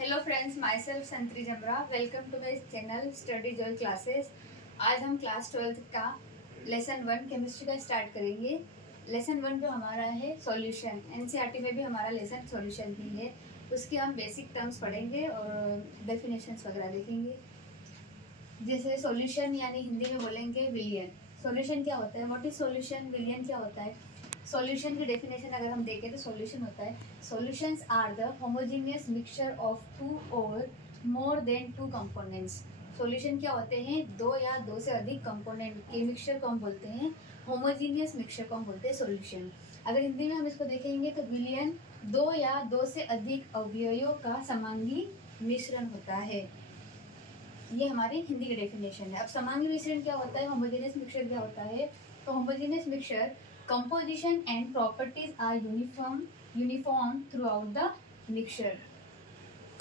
Hello friends, my self संत्री जमरा। Welcome to my channel study जोल क्लासेस। आज हम क्लास 12th का लेसन 1 केमिस्ट्री का स्टार्ट करेंगे। लेसन 1 जो हमारा है सॉल्यूशन, एनसीईआरटी में भी हमारा लेसन सॉल्यूशन ही है। उसके हम बेसिक टर्म्स पढ़ेंगे और डेफिनेशंस वगैरह देखेंगे। जैसे सॉल्यूशन यानी हिंदी में बोलेंगे विलियन। सॉल्यूशन क्या होता है, व्हाट इज सॉल्यूशन, विलियन क्या होता है। सॉल्यूशन की डेफिनेशन अगर हम देखें तो सॉल्यूशन होता है, solutions are the homogeneous mixture of two or more than two components. Solution क्या होते हैं, दो या दो से अधिक कंपोनेंट के मिक्सचर को हम बोलते हैं होमोजेनियस मिक्सचर को हम बोलते हैं सॉल्यूशन। अगर हिंदी में हम इसको देखेंगे तो विलियन दो या दो से अधिक अवयवों का समांगी मिश्रण होता है। ये हमारी हिंदी की डेफिनेशन है। अब समांगी मिश्रण क्या होता है, होमोजेनियस मिक्सचर क्या होता है। तो homogeneous mixture composition and properties are uniform throughout the mixture।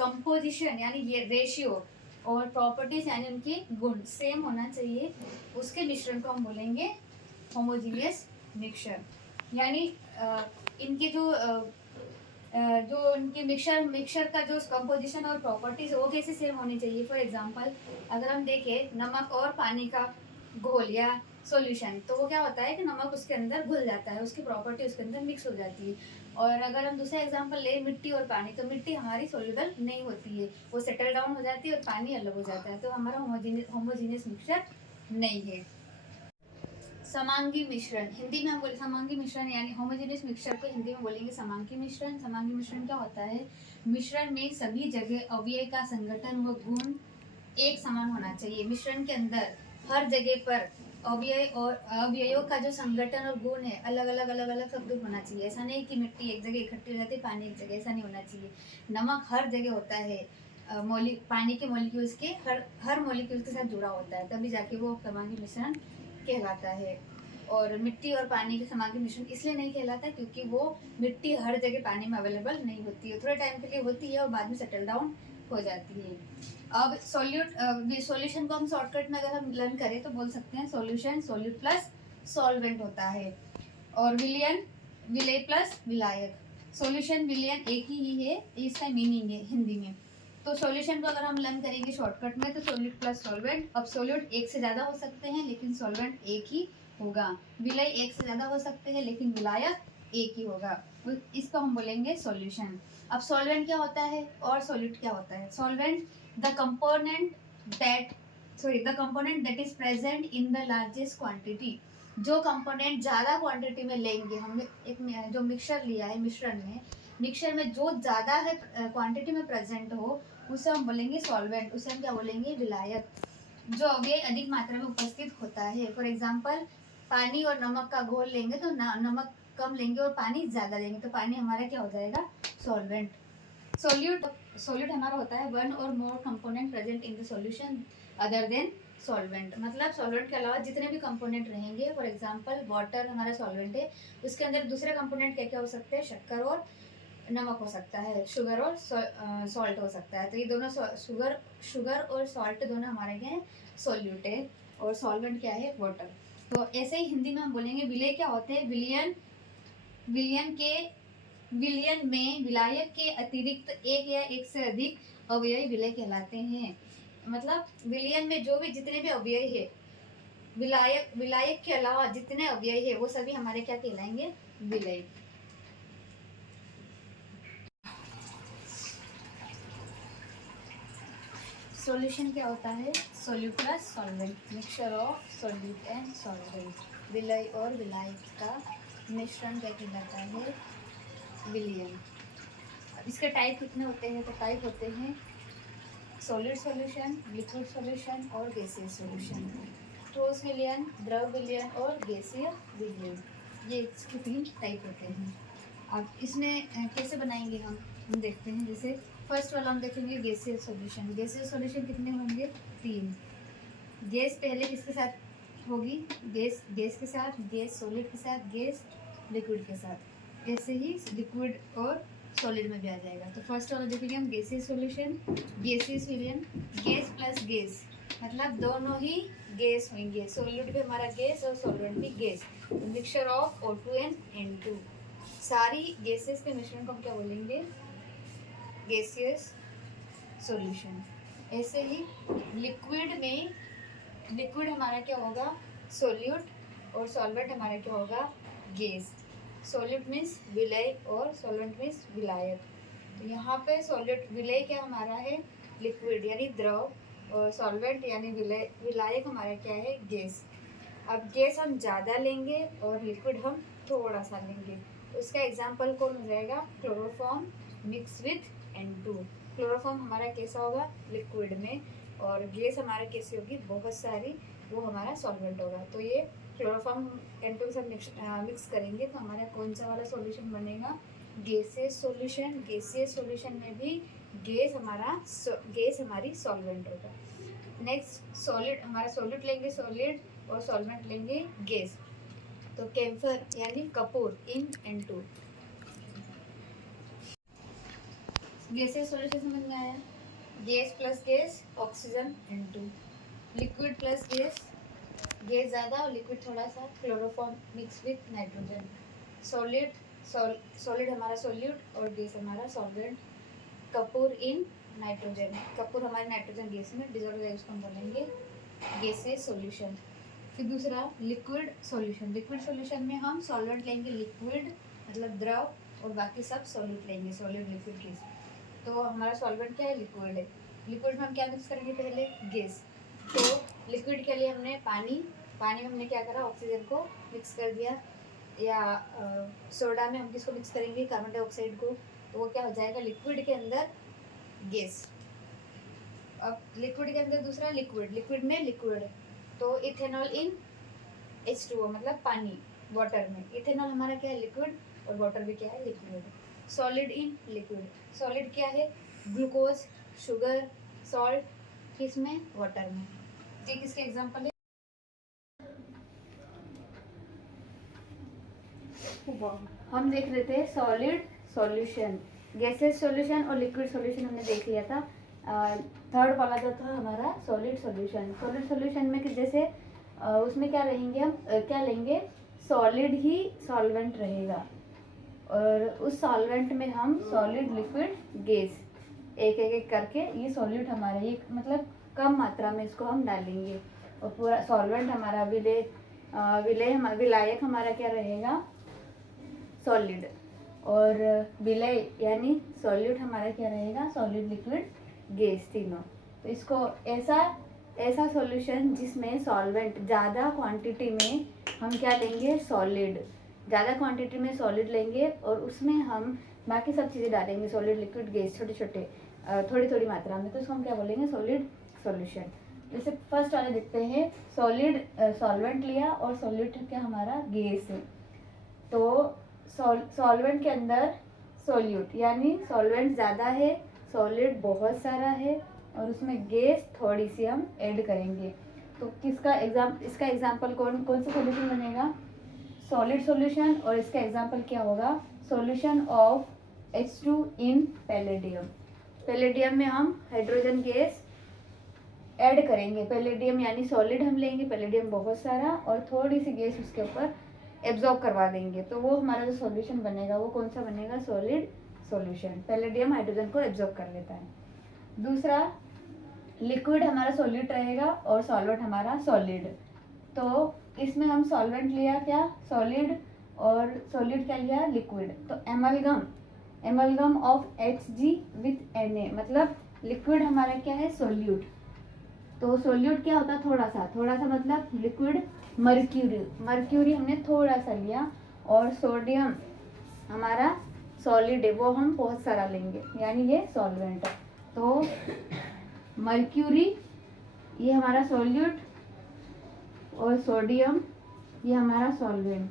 composition यानी ये रेशियो और प्रॉपर्टीज यानी उनके गुण सेम होना चाहिए, उसके मिश्रण को हम बोलेंगे होमोजीनियस मिक्सचर। यानी इनकी जो इनके मिक्सचर का जो कंपोजिशन और प्रॉपर्टीज वो कैसे सेम होनी चाहिए। फॉर एग्जांपल अगर हम देखें नमक और पानी का घोल या सॉल्यूशन, तो वो क्या होता है कि नमक उसके अंदर घुल जाता है, उसकी प्रॉपर्टी उसके अंदर मिक्स हो जाती है। और अगर हम दूसरा एग्जांपल ले मिट्टी और पानी, तो मिट्टी हमारी सोल्यूबल नहीं होती है, वो सेटल डाउन हो जाती है और पानी अलग हो जाता है, तो हमारा होमोजीनियस मिक्सचर नहीं है। समांगी मिश्रण, हिंदी में हम बोले समांगी मिश्रण यानी होमोजेनियस मिक्सचर को हिंदी में बोलेंगे समांगी मिश्रण। समांगी मिश्रण क्या होता है, मिश्रण में सभी जगह अवयव का संगठन व गुण एक समान होना चाहिए। मिश्रण के अंदर हर जगह पर अवयव और अवयवों का जो संगठन और गुण है अलग अलग सब कुछ होना चाहिए। ऐसा नहीं कि मिट्टी एक जगह इकट्ठी हो जाती है, पानी एक जगह, ऐसा नहीं होना चाहिए। नमक हर जगह होता है, पानी के मॉलिक्यूल्स के हर मॉलिक्यूल के साथ जुड़ा होता है, तभी जाके वो समांगी मिश्रण कहलाता है। और मिट्टी और पानी के समांगी मिश्रण इसलिए नहीं कहलाता क्योंकि वो मिट्टी हर जगह पानी में अवेलेबल नहीं होती है, थोड़े टाइम के लिए होती है और बाद में सेटल डाउन हो जाती है। अब सॉल्यूशन को हम शॉर्टकट में अगर हम लर्न करें तो बोल सकते हैं सॉल्यूशन सोल्यूट प्लस सॉल्वेंट होता है, और विलयन विलय प्लस विलायक। सॉल्यूशन विलयन एक ही है, इसका मीनिंग है हिंदी में। तो सॉल्यूशन को अगर हम लर्न करेंगे शॉर्टकट में तो सोल्यूट प्लस सॉल्वेंट। अब सोल्यूट एक से ज़्यादा हो सकते हैं लेकिन सॉल्वेंट एक ही होगा, विलय एक से ज़्यादा हो सकते हैं लेकिन विलायक एक ही होगा, तो इसको हम बोलेंगे सॉल्यूशन। अब सॉल्वेंट क्या होता है और सोल्यूट क्या होता है। Solvent the component that is present in the largest quantity. जो कंपोनेंट ज़्यादा क्वांटिटी में लेंगे, हमने एक जो मिक्सचर लिया है मिक्सचर में जो ज़्यादा है क्वांटिटी में प्रेजेंट हो, उसे हम बोलेंगे सॉल्वेंट, उसे हम क्या बोलेंगे विलायक। जो अवयव अधिक मात्रा में उपस्थित होता है, फॉर एग्जाम्पल पानी और नमक का घोल लेंगे तो नमक कम लेंगे और पानी ज़्यादा लेंगे, तो पानी हमारा क्या हो जाएगा, सॉल्वेंट। सोल्यूट हमारा होता है one or more component present in the solution other than solvent. मतलब सॉल्वेंट के अलावा जितने भी कंपोनेंट रहेंगे, फॉर एग्जांपल वाटर हमारा सॉल्वेंट है, उसके अंदर दूसरे कंपोनेंट क्या क्या हो सकते हैं, शक्कर और नमक हो सकता है, शुगर और सॉल्ट हो सकता है। तो ये दोनों शुगर और सॉल्ट दोनों हमारे क्या है, सॉल्यूट है, और सॉल्वेंट क्या है, वाटर। तो ऐसे ही हिंदी में हम बोलेंगे विलय क्या होते हैं, विलयन में विलायक के अतिरिक्त एक या एक से अधिक अवयव विलय कहलाते हैं। मतलब विलयन में जो भी जितने भी अवयव है, विलायक के अलावा जितने अवयव है वो सभी हमारे क्या कहलाएंगे, विलय। सॉल्यूशन क्या होता है, solute plus solvent, mixture of solute and solvent. विलय और विलायक का मिश्रण क्या कहलाता है, विलयन। इसके टाइप कितने होते हैं, तो टाइप होते हैं सॉलिड सॉल्यूशन, लिक्विड सॉल्यूशन और गैसीय सॉल्यूशन। ठोस विलयन, द्रव विलयन और गैसीय विलयन, ये इसके 3 टाइप होते हैं। अब इसमें कैसे बनाएंगे हम देखते हैं। जैसे फर्स्ट वाला हम देखेंगे गैसीय सॉल्यूशन। गैसीय सॉल्यूशन कितने होंगे, 3। गैस पहले किसके साथ होगी, गैस के साथ, गैस सॉलिड के साथ, गैस लिक्विड के साथ। ऐसे ही लिक्विड और सॉलिड में भी आ जाएगा। तो फर्स्ट वाला देखेंगे हम गैसीय सॉल्यूशन, गैसीय विलयन, गैस प्लस गैस, मतलब दोनों ही गैस होंगे, सॉलिड भी हमारा गैस और सॉल्वेंट भी gas. Mixture of O2 and N2, सारी गैसेस के मिश्रण को हम क्या बोलेंगे, गैसियस सॉल्यूशन। ऐसे ही लिक्विड हमारा क्या होगा, सोल्यूट, और सॉल्वेंट हमारा क्या होगा, गैस। सोल्यूट मीन्स विलय और सॉल्वेंट मीन्स विलायक। तो यहाँ पे सोल्यूट विलय क्या हमारा है, लिक्विड यानी द्रव, और सॉल्वेंट यानी विलायक हमारा क्या है, गैस। अब गैस हम ज़्यादा लेंगे और लिक्विड हम थोड़ा सा लेंगे, तो इसका एग्जाम्पल कौन हो जाएगा, chloroform mix with N2। Chloroform हमारा कैसा होगा, लिक्विड में, और गैस हमारा कैसी होगी, बहुत सारी, वो हमारा सॉल्वेंट होगा। तो ये क्लोरोफॉर्म हम N2 के साथ मिक्स करेंगे तो हमारा कौन सा वाला सॉल्यूशन बनेगा, गैसियस सॉल्यूशन। गैसियस सॉल्यूशन में भी गैस हमारी सॉल्वेंट होगा। नेक्स्ट सॉलिड, हमारा सॉलिड लेंगे सॉलिड, और सॉल्वेंट लेंगे गैस। तो कैम्फर यानी कपूर इन N2। गैसेस सॉल्यूशन समझ में आया, gas plus gas oxygen N2, liquid plus gas, gas ज़्यादा और लिक्विड थोड़ा सा, chloroform mix with nitrogen. Solid हमारा सोल्यूट और गैस हमारा solvent, Kapoor in nitrogen. Kapoor हमारे नाइट्रोजन गैस में डिजोल्व है, उसको हम बोलेंगे गैसेस सॉल्यूशन। फिर दूसरा लिक्विड सॉल्यूशन। लिक्विड सॉल्यूशन में हम सॉल्वेंट लेंगे लिक्विड मतलब द्रव, और बाकी सब सॉल्यूट लेंगे, सॉलिड लिक्विड गैस। तो हमारा सॉल्वेंट क्या है, लिक्विड है। लिक्विड में हम क्या मिक्स करेंगे, पहले गैस। तो लिक्विड के लिए हमने पानी में हमने क्या करा, ऑक्सीजन को मिक्स कर दिया, या सोडा में हम किसको मिक्स करेंगे, कार्बन डाइऑक्साइड को। तो वो क्या हो जाएगा, लिक्विड के अंदर गैस। अब लिक्विड के अंदर दूसरा लिक्विड में लिक्विड, तो इथेनॉल इन H2O मतलब पानी, वाटर में। इथेनॉल हमारा क्या है, लिक्विड, और वाटर भी क्या है, liquid. Solid in liquid, solid क्या है, ग्लूकोज, शुगर, सॉल्ट, किसमें, वाटर में। ये किसके एग्जांपल है, हम देख रहे थे सॉलिड सॉल्यूशन, गैसेस सॉल्यूशन और लिक्विड सॉल्यूशन हमने देख लिया था। थर्ड वाला जो था हमारा सॉलिड सॉल्यूशन। सॉलिड सॉल्यूशन में कि जैसे उसमें क्या रहेंगे, हम क्या लेंगे, सॉलिड ही सॉल्वेंट रहेगा, और उस सॉल्वेंट में हम सॉलिड लिक्विड गैस एक एक करके, ये सॉल्यूट हमारा, ये मतलब कम मात्रा में इसको हम डालेंगे, और पूरा सॉल्वेंट हमारा विलायक हमारा क्या रहेगा, सॉलिड, और विलय यानी सॉल्यूट हमारा क्या रहेगा, सॉलिड लिक्विड गैस, तीनों। तो इसको ऐसा सॉल्यूशन जिसमें सॉल्वेंट ज़्यादा क्वांटिटी में हम क्या लेंगे, सॉलिड, ज़्यादा क्वांटिटी में सॉलिड लेंगे, और उसमें हम बाकी सब चीज़ें डालेंगे, सॉलिड लिक्विड गैस, छोटे छोटे थोड़ी थोड़ी मात्रा में। तो इसको हम क्या बोलेंगे, सॉलिड सॉल्यूशन। जैसे फर्स्ट वाले देखते हैं, सॉलिड सॉल्वेंट लिया और सॉलिड क्या हमारा, गैस है। तो सॉल्वेंट के अंदर सोल्यूट यानी सॉल्वेंट ज़्यादा है, सॉलिड बहुत सारा है, और उसमें गैस थोड़ी सी हम ऐड करेंगे। तो इसका एग्जाम्पल कौन सा सॉल्यूशन बनेगा, सॉलिड सॉल्यूशन, और इसका एग्जाम्पल क्या होगा, solution of H2 in palladium. Palladium में हम हाइड्रोजन गैस ऐड करेंगे, पैलेडियम यानी सॉलिड हम लेंगे, पैलेडियम बहुत सारा, और थोड़ी सी गैस उसके ऊपर एब्जॉर्ब करवा देंगे। तो वो हमारा जो सॉल्यूशन बनेगा वो कौन सा बनेगा, सॉलिड सॉल्यूशन। पैलेडियम हाइड्रोजन को एब्जॉर्ब कर लेता है। दूसरा, लिक्विड हमारा सॉल्यूट रहेगा और सॉल्वेंट हमारा सॉलिड। तो इसमें हम सॉल्वेंट लिया क्या, सॉलिड, और सॉलिड क्या लिया, लिक्विड। तो amalgam of Hg with Na, मतलब लिक्विड हमारा क्या है, सोल्यूट। तो सोल्यूट क्या होता है, थोड़ा सा मतलब लिक्विड। मर्क्यूरी हमने थोड़ा सा लिया, और सोडियम हमारा सॉलिड है, वो हम बहुत सारा लेंगे, यानी ये सॉल्वेंट। तो मर्क्यूरी ये हमारा सॉल्यूट, और सोडियम ये हमारा सॉल्वेंट।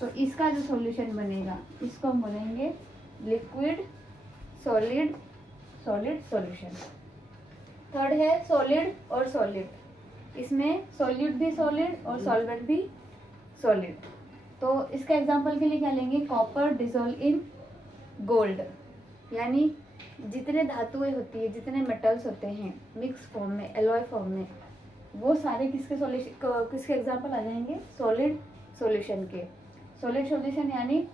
तो इसका जो सॉल्यूशन बनेगा इसको हम बोलेंगे लिक्विड सॉलिड सॉल्यूशन। थर्ड है सॉलिड और सॉलिड, इसमें सॉल्यूट भी सॉलिड और सॉल्वेंट भी सॉलिड। तो इसका एग्जांपल के लिए क्या लेंगे, कॉपर डिसॉल्व इन गोल्ड, यानी जितने धातुएं होती है, जितने मेटल्स होते हैं मिक्स फॉर्म में, एलॉय फॉर्म में, वो सारे किसके एग्जांपल आ जाएंगे, सॉलिड सॉल्यूशन के। सॉलिड सॉल्यूशन यानी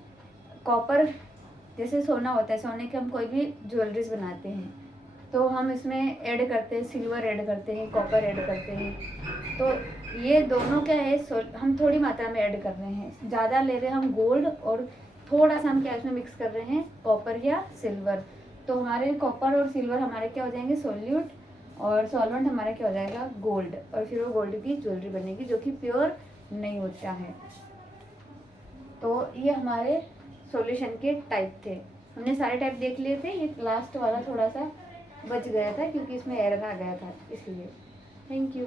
कॉपर जैसे सोना होता है, सोने के हम कोई भी ज्वेलरीज बनाते हैं तो हम इसमें ऐड करते हैं, सिल्वर ऐड करते हैं, कॉपर ऐड करते हैं। तो ये दोनों क्या है, हम थोड़ी मात्रा में ऐड कर रहे हैं, ज़्यादा ले रहे हैं हम गोल्ड, और थोड़ा सा हम क्या इसमें मिक्स कर रहे हैं, कॉपर या सिल्वर। तो हमारे कॉपर और सिल्वर हमारे क्या हो जाएंगे, सोल्यूट, और सॉल्वेंट हमारा क्या हो जाएगा, गोल्ड। और फिर वो गोल्ड की ज्वेलरी बनेगी जो कि प्योर नहीं होता है। तो ये हमारे सॉल्यूशन के टाइप थे, हमने सारे टाइप देख लिए थे। ये लास्ट वाला थोड़ा सा बच गया था क्योंकि इसमें एरर आ गया था, इसलिए। Thank you.